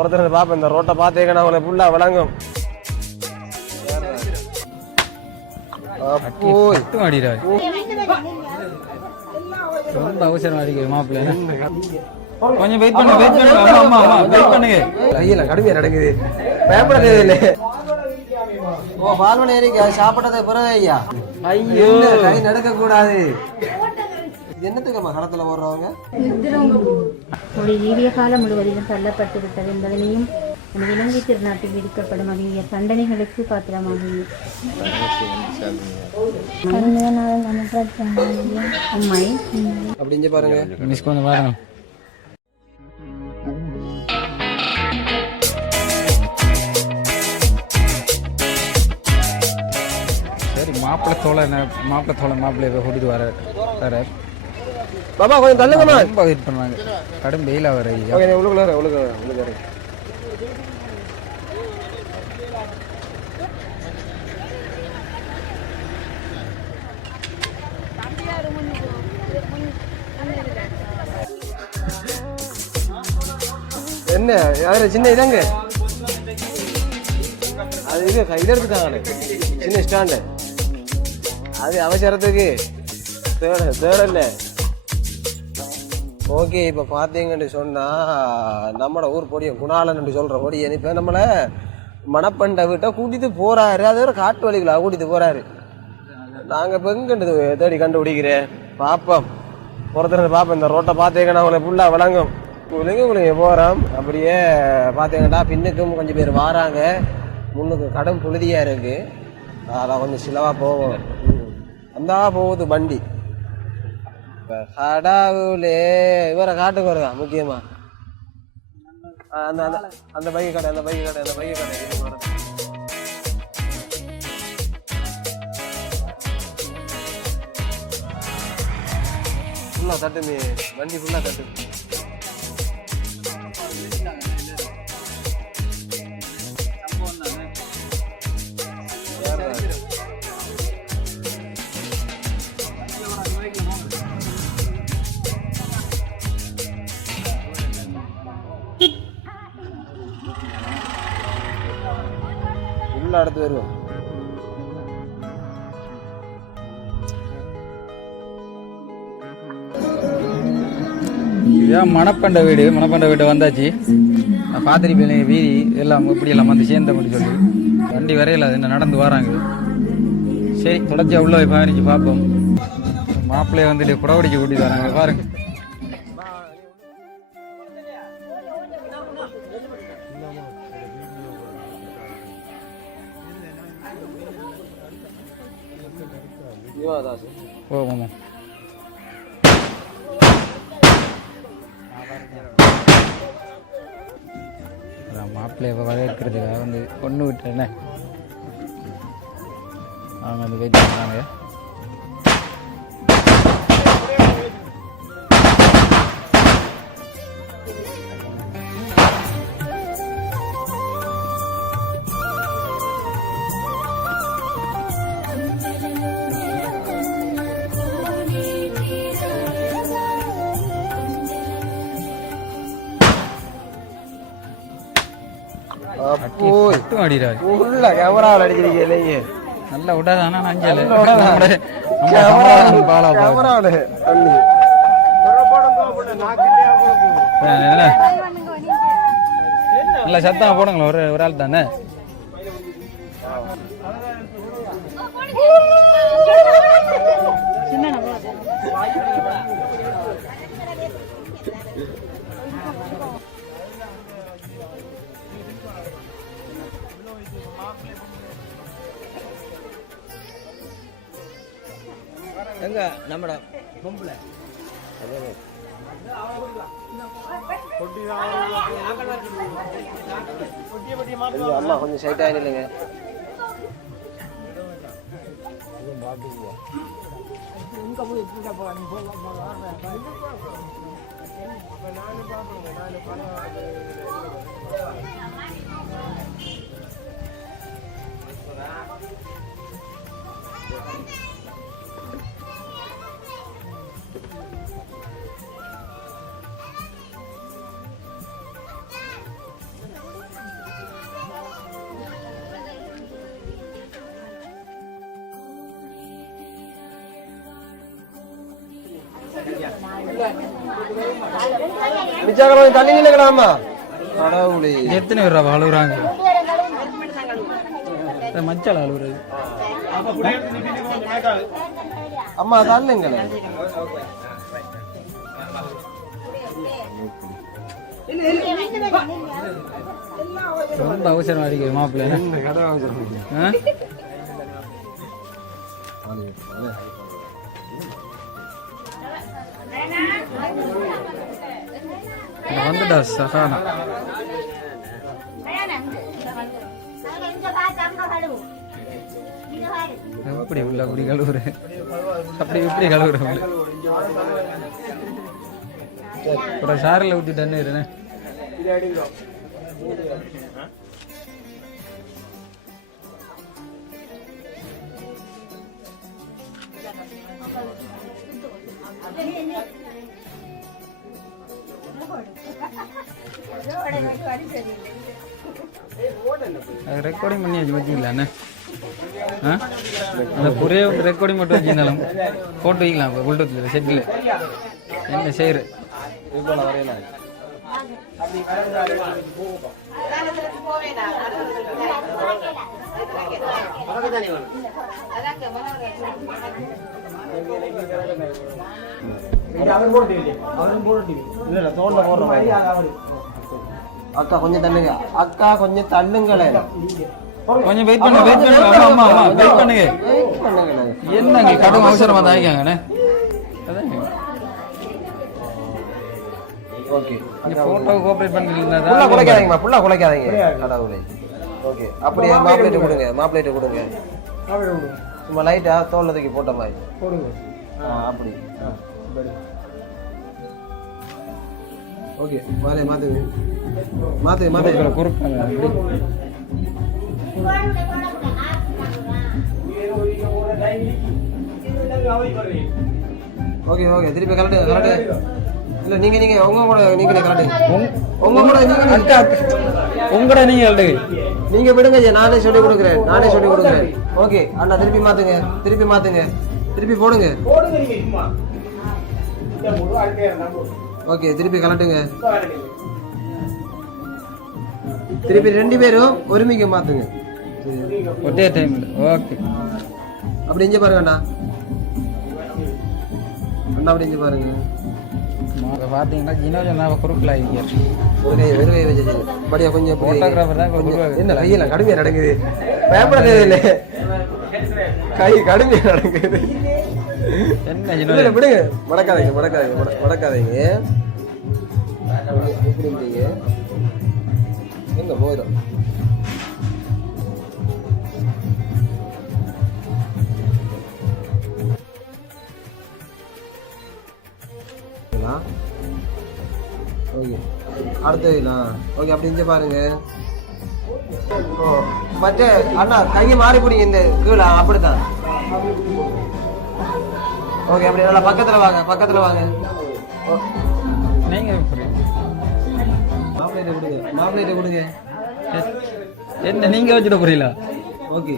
ஒருத்தர் பாப்பேன் இந்த ரோட்டை பார்த்தேங்கன்னா அவனை ஃபுல்லா விளங்கும். ரொம்ப அவசரம் அடிக்குது மாப்பிள்ள. கொஞ்சம் வெயிட் பண்ணுங்க. கையில கடுமையா நடக்குது, பயப்பட தேவையில்லை. ஓ பால்வனை ஏறிக்கா சாப்பிட்டதை பிறகு ஐயா ஐயோ கை நடக்க கூடாது. இது என்னத்துக்கம்மா களத்துல போடுறவங்க? ஒரு நீடிய காலம் முழுவதிலும் தள்ளப்பட்டு விட்டது என்பதனையும் இலங்கை திருநாட்டில் விதிக்கப்படும் அவங்க தண்டனைகளுக்கு பாத்திரமாக அப்படின்னு பாருங்க. மிஸ் கொஞ்சம் பாருங்க. சரி மாப்பிள்ளை கூட்டிட்டு வர பாபா கொஞ்சம் தள்ளுங்கம்மா. ரொம்ப வெயிட் பண்ணுவாங்க, கடும் வெயிலா வர. என்ன யாரு சின்ன இதாங்க அது இது எடுத்துட்டாங்க சின்ன ஸ்டாண்டு. அது அவசரத்துக்கு தேடல. ஓகே இப்போ பார்த்தீங்கன்னு சொன்னால் நம்மளோட ஊர் பொடியும் குணாலன்னு சொல்கிற பொடியை இப்போ நம்மளை மணப்பண்டை விட்ட கூட்டிகிட்டு போகிறாரு. அது ஒரு காட்டு வழிகளாக கூட்டிகிட்டு போகிறாரு. நாங்கள் இப்போ எங்கிட்டு தேடி கண்டுபிடிக்கிறேன் பார்ப்போம். ஒருத்தர் பார்ப்போம் இந்த ரோட்டை பார்த்தீங்கன்னா அவனை ஃபுல்லாக விளங்கும். குளிங்க போகிறோம். அப்படியே பார்த்தீங்கன்னா பின்னுக்கும் கொஞ்சம் பேர் வாராங்க. முன்னுக்கு கடும் புழுதியாக இருக்குது. அதான் கொஞ்சம் சிலவாக போகும். அந்த போகுது வண்டி. கடவுளே இவரை காட்டுக்கு வருதா முக்கியமா அந்த அந்த பைக்கு கடை ஃபுல்லா தட்டுமே வண்டி ஃபுல்லா தட்டு. அடுத்து வருவோம். இதுதான் மணப்பண்ட வீடு வந்தாச்சு. பார்த்துருப்பேன் வீதி எல்லாம் இப்படி எல்லாம் வந்து சேர்ந்த மட்டும் சொல்லி வண்டி வரையில என்ன நடந்து வராங்க. சரி தொடர்ச்சியா உள்ள போய் பயணிச்சு பார்ப்போம். மாப்பிள்ளைய வந்துட்டு புடவடிச்சு கூட்டிட்டு வராங்க பாருங்க. ஓ மாமா மாப்பிள்ளைய வரவேற்கிறதுக்காக வந்து பொண்ணு விட்டுறேன். அவங்க வந்து வெயிட் பண்ணுறாங்க. நல்ல விடாதானா அஞ்சல் நல்ல சத்தம் போடுங்களா ஒரு ஆள் தானே. எங்க நம்மட பொம்பளை அம்மா கொஞ்சம் சைட்டா இல்லைங்க. மிச்சாக தண்ணி நினைக்கலாமா கடவுளே எத்தனை பேர் அழுகுறாங்க மச்சால அழுகுறது அம்மா தள்ளுங்களே ரொம்ப அவசரம் அடிக்குது மாப்பிள்ள வந்துடா சகானா எப்படி உள்ள அப்படி கழுவுற அப்படி எப்படி கழுவுற ஒரு சாரில் ஊற்றி தண்ணி இருந்தேன் ரெக்கார்டிங் பண்ணி வச்சு பார்த்தீங்களா அண்ணா அந்த ஒரே ஒரு ரெக்கார்டிங் மட்டும் வச்சுருந்தாலும் போட்டு வைக்கலாம் இப்போ புல்டூத்தில் செட்டில் என்ன செய்கிற அக்கா கொஞ்சம் தள்ளுங்க அக்கா கொஞ்சம் தள்ளுங்களே கொஞ்சம் வெயிட் பண்ணுங்க வெயிட் பண்ணுங்க அம்மா அம்மா அம்மா வெயிட் பண்ணுங்க என்னங்க கடும் அவசரமா தாய்க்காங்கண்ணே ஓகே இந்த போட்டோ கோஆபரேட் பண்ணிருந்தா ஃபுல்லா குலைக்காதீங்கம்மா ஃபுல்லா குலைக்காதீங்க கடவுளே ஓகே அப்படியே மாப்ளேட் கொடுங்க மாப்ளேட் கொடுங்க சும்மா லைட்டா தோல்ல தூக்கி போட்ட மாதிரி போடுங்க அப்படி ஓகே மாலே மாத்துங்க மாத்து மாத்து குறுக்கால ஓகே ஓகே திருப்பி கரெக்ட் கரெக்ட் இல்ல நீங்க உங்க கூட நீங்களே கரெக்ட் உங்க கூட நீங்க உங்கட நீங்க எழுதுங்க நீங்க விடுங்க நானே சொல்லி கொடுக்குறேன் ஓகே அண்ணா திருப்பி மாத்துங்க திருப்பி போடுங்க ஓகே திருப்பி கலட்டுங்க திருப்பி 2 பேரும் ஒருமிக்க மாத்துங்க ஒரே டைம்ல ஓகே அப்படி இங்க பாருங்க அண்ணா அப்படி இங்க பாருங்க பாத்தீங்கன்னா ஜினோஜன் குறுக்கல வெறுவை வச்சு படியா கொஞ்சம் போட்டோகிராஃபர் தான் என்ன கையில கடுமையா நடக்குது பேப்பர் இல்லை கை கடுமையா நடக்குது என்ன விடுங்க மடக்காதீங்க எங்க போயிடும் ஓகே அடுத்ததுங்களா ஓகே அப்படி இங்க பாருங்க ஓ மற்ற அண்ணா கையை மாறி பிடிங்க இந்த கீழே அப்படித்தான் ஓகே அப்படி நல்லா பக்கத்துல வாங்க நீங்க மாப்பிள்ளைட்ட கொடுங்க என்ன நீங்க வச்சுட புரியல ஓகே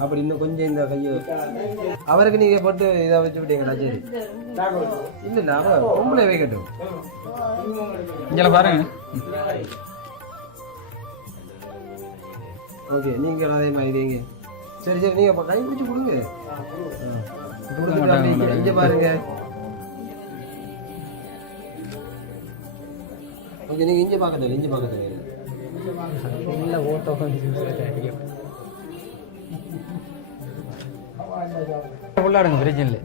அப்படி இன்னும் கொஞ்சம் இந்த கையை அவருக்கு நீங்க போட்டு இதை வச்சு விட்டீங்களா சரி இல்ல அவன் பொம்பளை வைக்கட்டும் இங்கே பாருங்க ஓகே நீங்க அதே மாதிரி சரி நீங்க கை பிடிச்சி கொடுங்க இங்க பாருங்க ஓகே நீங்க இங்க பார்க்க இல்ல ஓட்டோ உள்ளாடுங்க பிரச்சனை இல்லை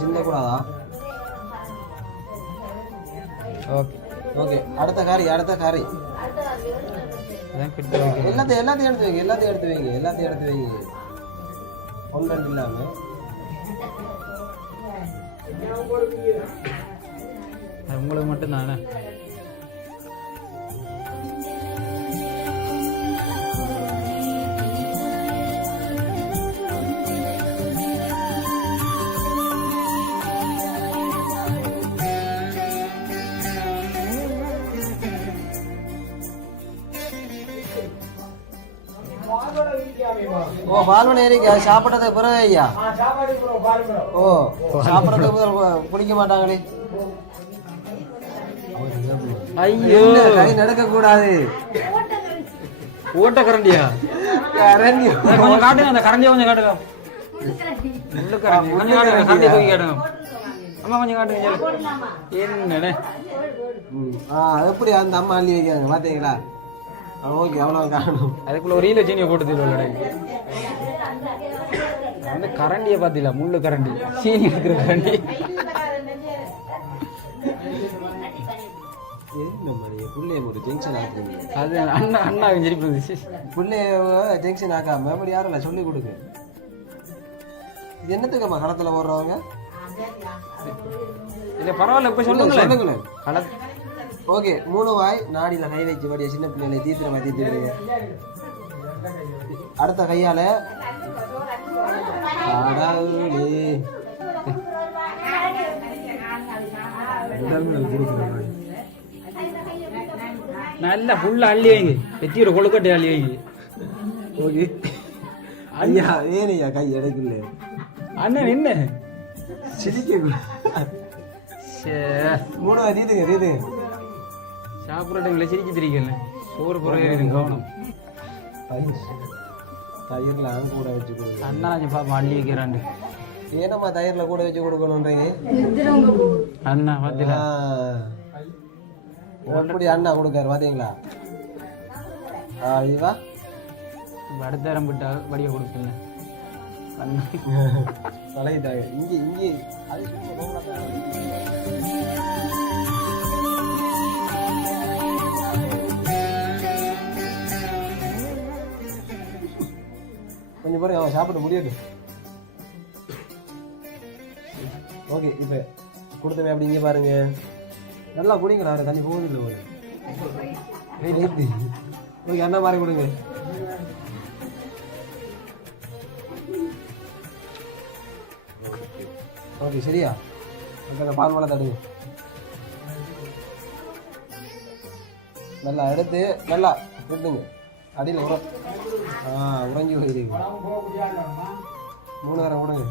சின்ன கூடாதா ஓகே ஓகே அடுத்த காரி எல்லாத்தையும் எடுத்து வைங்க ஒன்று இல்லாம உங்களுக்கு மட்டும் தானே ஓ பால்வனை ஏறிக்கா சாப்பிட்டதுக்கு பிறகு ஐயா ஓ சாப்பிட்றதுக்கு பிறகு குடிக்க மாட்டாங்களே ஐயோ கை நடக்க கூடாது ஓட்ட கரண்டியா கரண்டி கொஞ்சம் காட்டுங்க அந்த கரண்டியை கொஞ்சம் காட்டுங்க முள்ளு கரண்டி கொஞ்சம் காட்டுங்க கரண்டியை தூக்கி காட்டுங்க அம்மா கொஞ்சம் காட்டுங்க என்னண்ணே எப்படி அந்த அம்மா அள்ளி வைக்கிறாங்க பாத்தீங்களா ஓகே அவ்வளோ காணும் அதுக்குள்ள ஒரு ஈல சீனியை போட்டு தீவிர வந்து கரண்டியை பார்த்தீங்களா முள்ளு கரண்டி சீனி இருக்கிற கரண்டி புள்ளைய ஒரு டென்ஷன் ஆக்குறீங்க அது அண்ணா அண்ணா சிரிப்பு புள்ளைய டென்ஷன் ஆக்காம அப்படி யாரும் இல்லை சொல்லி கொடுங்க இது என்னத்துக்குமா களத்துல போடுறவங்க இல்ல பரவாயில்ல இப்ப சொல்லுங்களேன் ஓகே 3 வாய் நாடியில கை வச்சு படிய சின்ன பிள்ளைகளை தீத்துறமா தீத்து விடுங்க அடுத்த கையால நல்லா ஃபுல்லா அள்ளி வைங்க வெத்தியோட கொழுக்கட்டை அள்ளி வைங்க ஓகே ஐயா ஏனையா கை எடுக்கல அண்ணன் என்ன சிரிக்க 3 வாய் தீத்துங்க சாப்பிட்ற டைம்ல சிரிச்சு திரிக்கல சோறு பொருள் கவனம் தயிர்ல கூட வச்சு கொடுங்க அண்ணா பாப்பா அள்ளி வைக்கிறாண்டு ஏனம்மா தயிர்ல கூட வச்சு கொடுக்கணுன்றீங்க அண்ணா பாத்தீங்களா எப்படி அண்ணா கொடுக்காரு பாத்தீங்களா இவா அடுத்த நேரம் விட்டா வடிய கொடுக்கல அண்ணா பழகிட்டாங்க இங்கே கொஞ்சம் பாருங்க அவன் சாப்பிட முடியாது ஓகே இப்போ கொடுத்தமே அப்படி இங்கே பாருங்க நல்லா குடிங்களா அவரை தண்ணி போகுதில்லை ஒரு ஓகே அண்ணா மாதிரி கொடுங்க ஓகே சரியா அந்த பால் மலை தடுங்க நல்லா எடுத்து நல்லா விட்டுங்க அடியில் உறைஞ்சி போயிருங்க 3 நேரம் கொடுங்க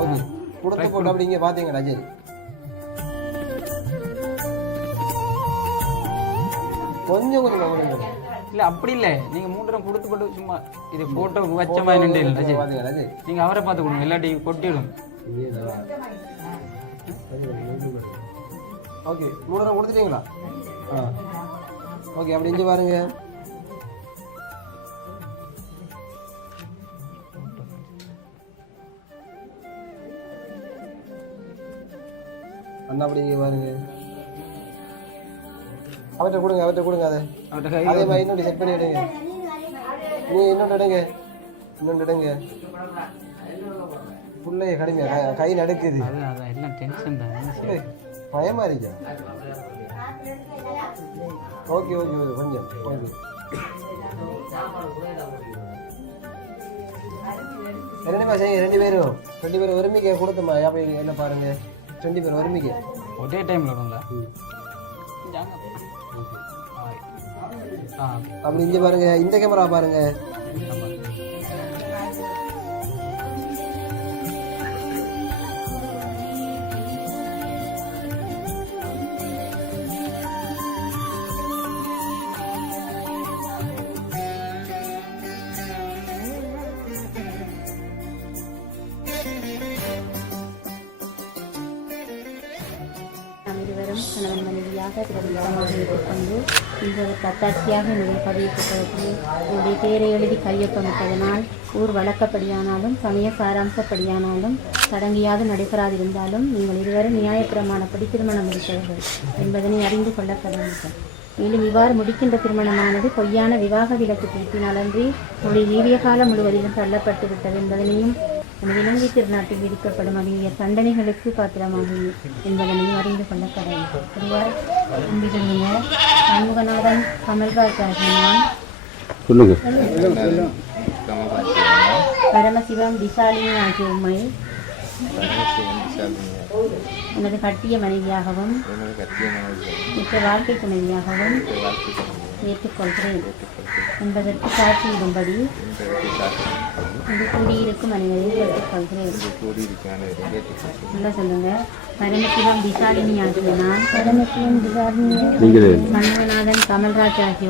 ஓகே கொடுத்து போட்டு அப்படி இங்கே பார்த்தீங்கடா சரி கொஞ்சம் கொஞ்சம் கொடுங்க இல்ல அப்படி இல்ல நீங்க 3 நேரம் கொடுத்து போட்டு சும்மா இது போட்டோ வச்சமா நின்று இல்லை நீங்க அவரை பார்த்து கொடுங்க இல்லாட்டி கொட்டிடும் ஓகே 3 நேரம் கொடுத்துட்டீங்களா ஓகே அப்படி இங்கே பாருங்க அண்ணா அப்படி இங்கே பாருங்க அவர்கிட்ட கொடுங்க அதை அதே மாதிரி இன்னொரு செட் பண்ணி விடுங்க நீ இன்னொன்று இடங்க பிள்ளைய கடுமையா கை நடக்குது எல்லாம் டென்ஷன் தான் பயமா இருக்கா ஓகே ஓகே ஓகே கொஞ்சம் ஓகே என்னமா செய்யுங்க 2 பேரும் ஒருமிக்க கொடுத்தமா அப்படி என்ன பாருங்க 2 பேரும் ஒருமிக்க ஒரே டைம்ல வருங்களா அப்படி இங்க பாருங்க இந்த கேமரா பாருங்க கணவன் மனைவியாக பிரபலமாக ஏற்றுக்கொண்டு இன்றைய தத்தாட்சியாக என்னுடைய பதவி புத்தகத்தில் என்னுடைய பேரை எழுதி கையொப்பமிட்டதனால் ஊர் வழக்கப்படியானாலும் சமய சாராம்சப்படியானாலும் தடங்கியாது நடைபெறாதிருந்தாலும் நீங்கள் இருவரும் நியாயப்பிரமாணப்படி திருமணம் முடித்தவர்கள் என்பதனை அறிந்து கொள்ள கடவுள்கள். மேலும் இவ்வாறு முடிக்கின்ற திருமணமானது பொய்யான விவாக விலக்கு தீர்ப்பினாலன்றி உடைய நீடிய காலம் முழுவதிலும் தள்ளப்பட்டு விட்டது என்பதனையும் இலங்கை திருநாட்டில் விதிக்கப்படும் அதிக தண்டனைகளுக்கு பாத்திரமாகும் என்பதனையும் அறிந்து கொள்ள கடவுள். சண்முகநாதன் கமல்ராஜ் ஆகினான் பரமசிவம் திசாலினி ஆகிய உண்மை எனது கட்டிய மனைவியாகவும் மிக்க வாழ்க்கை துணைவியாகவும் ஏற்றுக்கொள்கிறேன் என்பதற்கு சாட்சியிடும்படி இது கூடியிருக்கும் அனைவரையும் ஏற்றுக்கொள்கிறேன். நல்லா சொல்லுங்க. பரமசிவம் விசாரிணி ஆகிய நான் மன்மநாதன் கமல்ராஜ் ஆகிய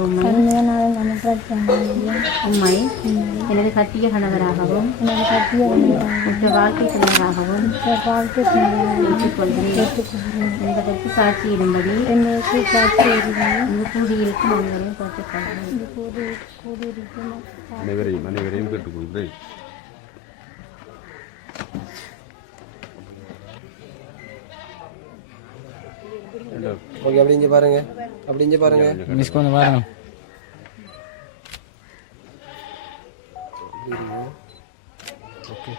உம்மை எனது கட்டிய கணவராகவும் மற்ற வாழ்க்கை துணைவராகவும் ஏற்றுக்கொள்கிறேன் என்பதற்கு சாட்சியிடும்படி இது கூடியிருக்கும் அனைவரையும் கேட்டுக்கொள்கிறேன். அனைவரையும் கேட்டுக்கொள்கிறேன். ஓகே, அப்படி இங்கே பாருங்க, அப்படி இங்கே பாருங்க. மிஸ் கொஞ்சம் பாருங்க. ஓகே.